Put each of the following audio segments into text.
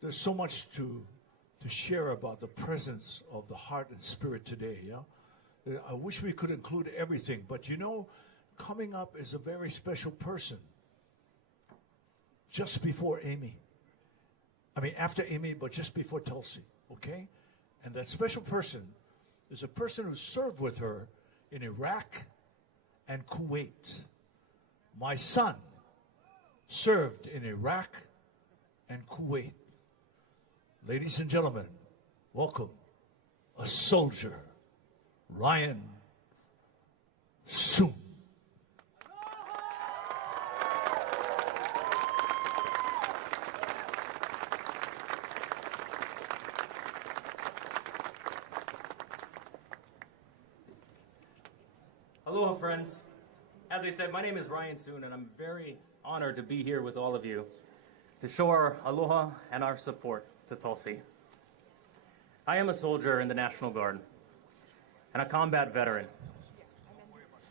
there's so much to share about the presence of the heart and spirit today. Yeah, I wish we could include everything, but you know, coming up is a very special person. Just before Amy, I mean after Amy, but just before Tulsi. Okay, and that special person is a person who served with her in Iraq and Kuwait. My son served in Iraq and Kuwait. Ladies and gentlemen, welcome a soldier, Ryan Soon. Aloha, friends. As I said, my name is Ryan Soon, and I'm very honored to be here with all of you to show our aloha and our support to Tulsi. I am a soldier in the National Guard and a combat veteran,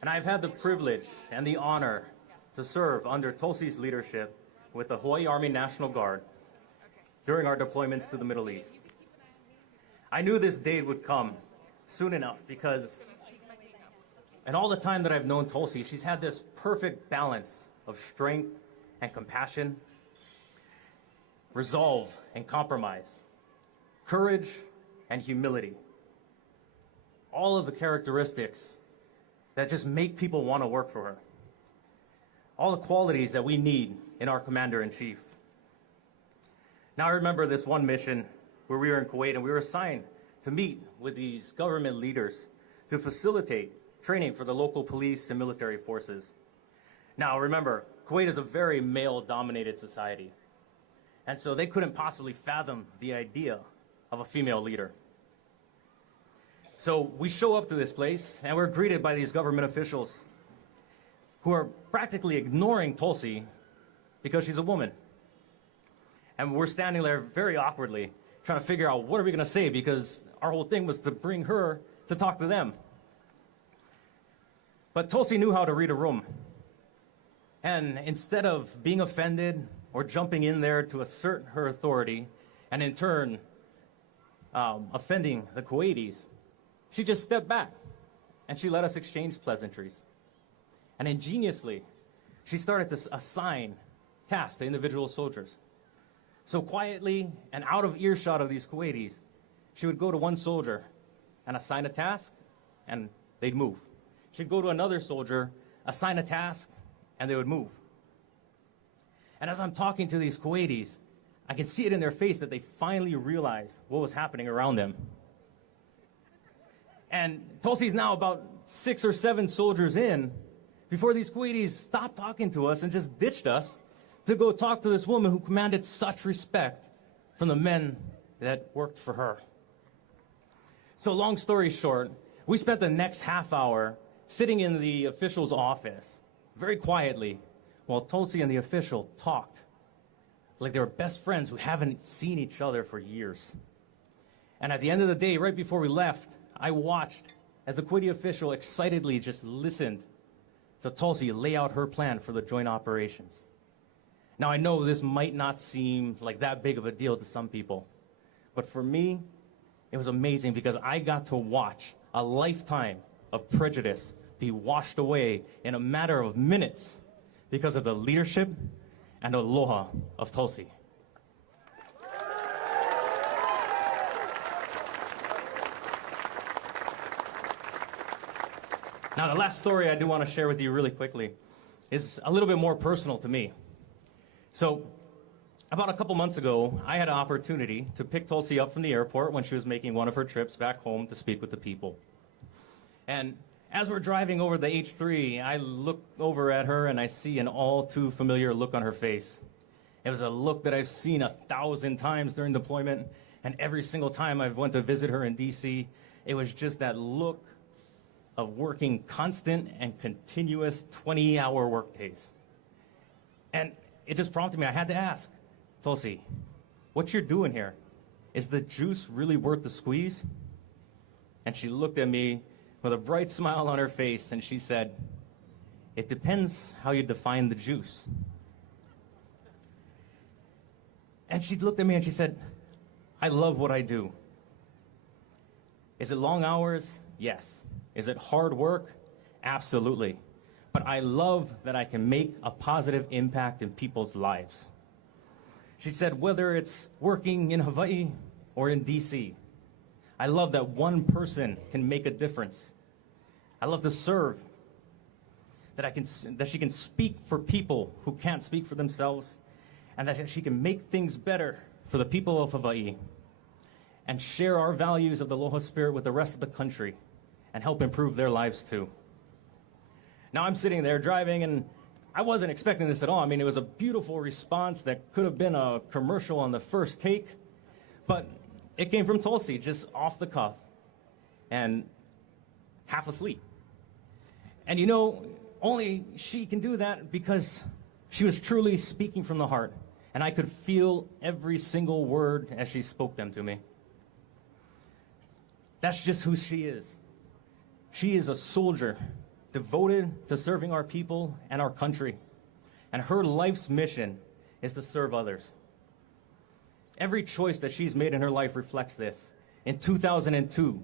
and I've had the privilege and the honor to serve under Tulsi's leadership with the Hawaii Army National Guard during our deployments to the Middle East. I knew this day would come soon enough because in all the time that I've known Tulsi, she's had this perfect balance of strength and compassion, resolve and compromise, courage and humility. All of the characteristics that just make people want to work for her. All the qualities that we need in our commander-in-chief. Now I remember this one mission where we were in Kuwait and we were assigned to meet with these government leaders to facilitate training for the local police and military forces. Now remember, Kuwait is a very male-dominated society. And so they couldn't possibly fathom the idea of a female leader. So we show up to this place and we're greeted by these government officials who are practically ignoring Tulsi because she's a woman. And we're standing there very awkwardly trying to figure out what are we going to say, because our whole thing was to bring her to talk to them. But Tulsi knew how to read a room. And instead of being offended or jumping in there to assert her authority and in turn offending the Kuwaitis, she just stepped back and she let us exchange pleasantries. And ingeniously, she started to assign tasks to individual soldiers. So quietly and out of earshot of these Kuwaitis, she would go to one soldier and assign a task and they'd move. She'd go to another soldier, assign a task, and they would move. And as I'm talking to these Kuwaitis, I can see it in their face that they finally realize what was happening around them. And Tulsi's now about 6 or 7 soldiers in before these Kuwaitis stopped talking to us and just ditched us to go talk to this woman who commanded such respect from the men that worked for her. So long story short, we spent the next half hour sitting in the official's office very quietly while Tulsi and the official talked like they were best friends who haven't seen each other for years. And at the end of the day, right before we left, I watched as the Kuwaiti official excitedly just listened to Tulsi lay out her plan for the joint operations. Now I know this might not seem like that big of a deal to some people, but for me, it was amazing because I got to watch a lifetime of prejudice be washed away in a matter of minutes because of the leadership and aloha of Tulsi. Now, the last story I do want to share with you really quickly is a little bit more personal to me. So, about a couple months ago, I had an opportunity to pick Tulsi up from the airport when she was making one of her trips back home to speak with the people. And as we're driving over the H3, I look over at her and I see an all too familiar look on her face. It was a look that I've seen 1,000 times during deployment, and every single time I've went to visit her in DC, it was just that look of working constant and continuous 20-hour work days. And it just prompted me, I had to ask, Tulsi, what you're doing here, is the juice really worth the squeeze? And she looked at me with a bright smile on her face and she said, it depends how you define the juice. And she looked at me and she said, I love what I do. Is it long hours? Yes. Is it hard work? Absolutely. But I love that I can make a positive impact in people's lives. She said, whether it's working in Hawaii or in DC, I love that one person can make a difference. I love to serve, that she can speak for people who can't speak for themselves, and that she can make things better for the people of Hawaii and share our values of the Aloha spirit with the rest of the country and help improve their lives too. Now I'm sitting there driving, and I wasn't expecting this at all. I mean, it was a beautiful response that could have been a commercial on the first take, but it came from Tulsi, just off the cuff and half asleep. And you know, only she can do that because she was truly speaking from the heart, and I could feel every single word as she spoke them to me. That's just who she is. She is a soldier devoted to serving our people and our country, and her life's mission is to serve others. Every choice that she's made in her life reflects this. In 2002,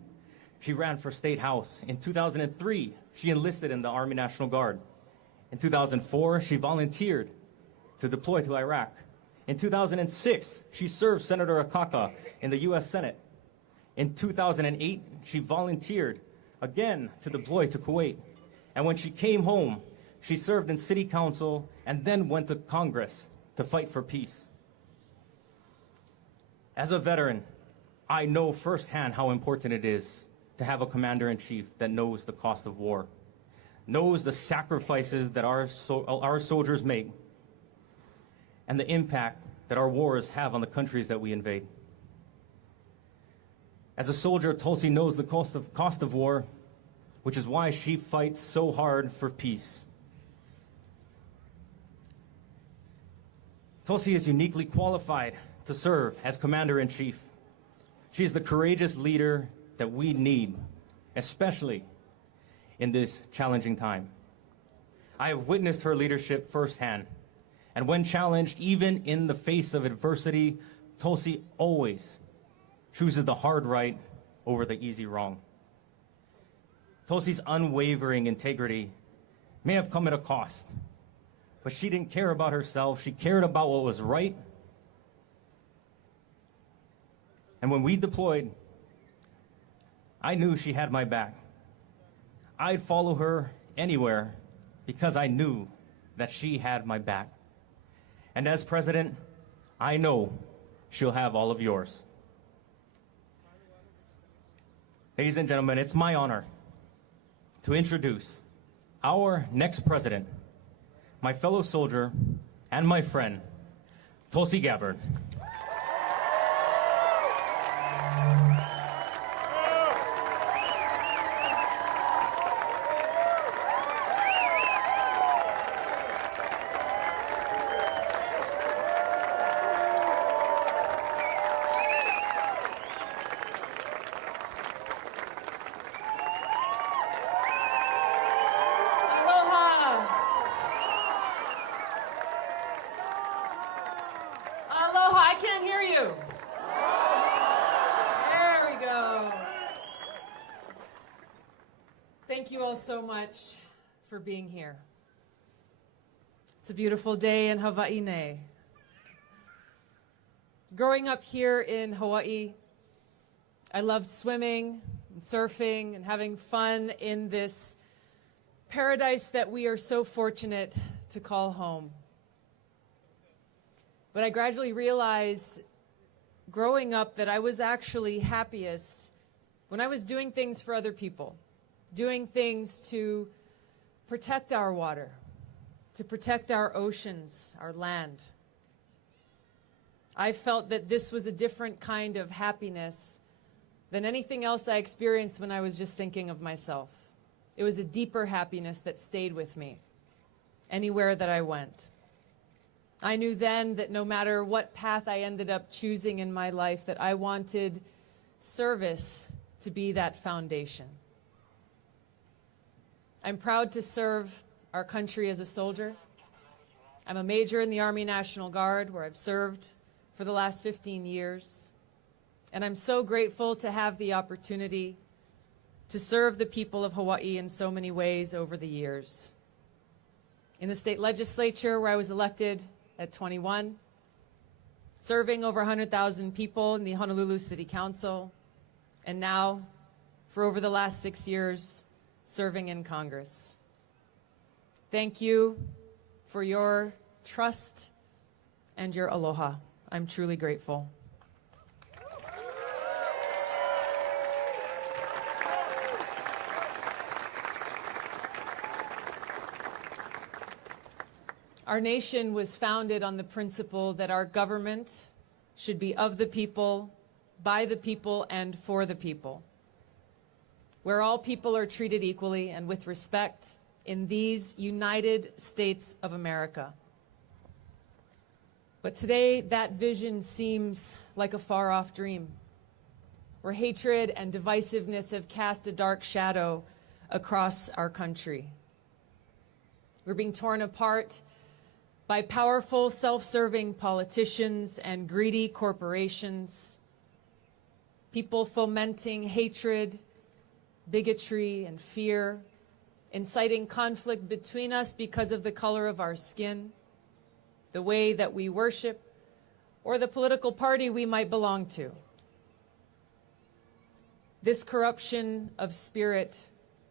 she ran for State House. In 2003, she enlisted in the Army National Guard. In 2004, she volunteered to deploy to Iraq. In 2006, she served Senator Akaka in the U.S. Senate. In 2008, she volunteered again to deploy to Kuwait. And when she came home, she served in city council and then went to Congress to fight for peace. As a veteran, I know firsthand how important it is to have a commander-in-chief that knows the cost of war, knows the sacrifices that our soldiers make, and the impact that our wars have on the countries that we invade. As a soldier, Tulsi knows the cost of war, which is why she fights so hard for peace. Tulsi is uniquely qualified to serve as Commander-in-Chief. She is the courageous leader that we need, especially in this challenging time. I have witnessed her leadership firsthand, and when challenged, even in the face of adversity, Tulsi always chooses the hard right over the easy wrong. Tulsi's unwavering integrity may have come at a cost, but she didn't care about herself. She cared about what was right. And when we deployed, I knew she had my back. I'd follow her anywhere because I knew that she had my back. And as president, I know she'll have all of yours. Ladies and gentlemen, it's my honor to introduce our next president, my fellow soldier and my friend, Tulsi Gabbard. Thank you all so much for being here. It's a beautiful day in Hawaii. Growing up here in Hawaii, I loved swimming and surfing and having fun in this paradise that we are so fortunate to call home. But I gradually realized growing up that I was actually happiest when I was doing things for other people, doing things to protect our water, to protect our oceans, our land. I felt that this was a different kind of happiness than anything else I experienced when I was just thinking of myself. It was a deeper happiness that stayed with me anywhere that I went. I knew then that no matter what path I ended up choosing in my life, that I wanted service to be that foundation. I'm proud to serve our country as a soldier. I'm a major in the Army National Guard, where I've served for the last 15 years. And I'm so grateful to have the opportunity to serve the people of Hawaii in so many ways over the years. In the state legislature, where I was elected at 21, serving over 100,000 people in the Honolulu City Council, and now, for over the last 6 years, serving in Congress. Thank you for your trust and your aloha. I'm truly grateful. Our nation was founded on the principle that our government should be of the people, by the people, and for the people, where all people are treated equally and with respect in these United States of America. But today, that vision seems like a far-off dream, where hatred and divisiveness have cast a dark shadow across our country. We're being torn apart by powerful, self-serving politicians and greedy corporations, people fomenting hatred, bigotry, and fear, inciting conflict between us because of the color of our skin, the way that we worship, or the political party we might belong to. This corruption of spirit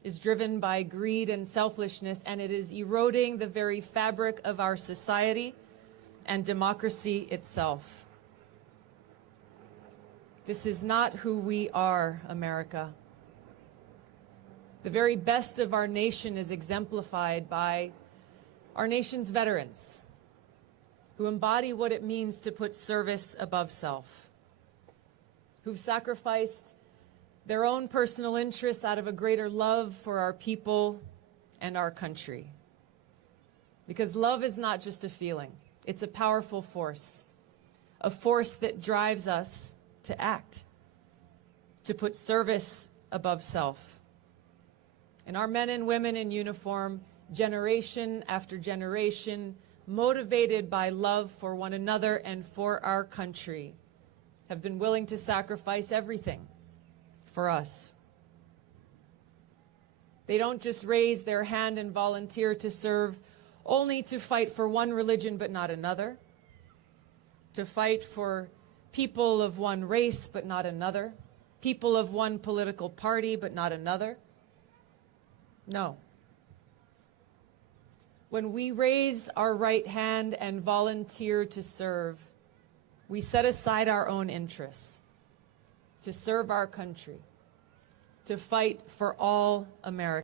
is driven by greed and selfishness, and it is eroding the very fabric of our society and democracy itself. This is not who we are, America. The very best of our nation is exemplified by our nation's veterans, who embody what it means to put service above self, who've sacrificed their own personal interests out of a greater love for our people and our country. Because love is not just a feeling, it's a powerful force, a force that drives us to act, to put service above self. And our men and women in uniform, generation after generation, motivated by love for one another and for our country, have been willing to sacrifice everything for us. They don't just raise their hand and volunteer to serve only to fight for one religion but not another, to fight for people of one race but not another, people of one political party but not another. No. When we raise our right hand and volunteer to serve, we set aside our own interests to serve our country, to fight for all Americans.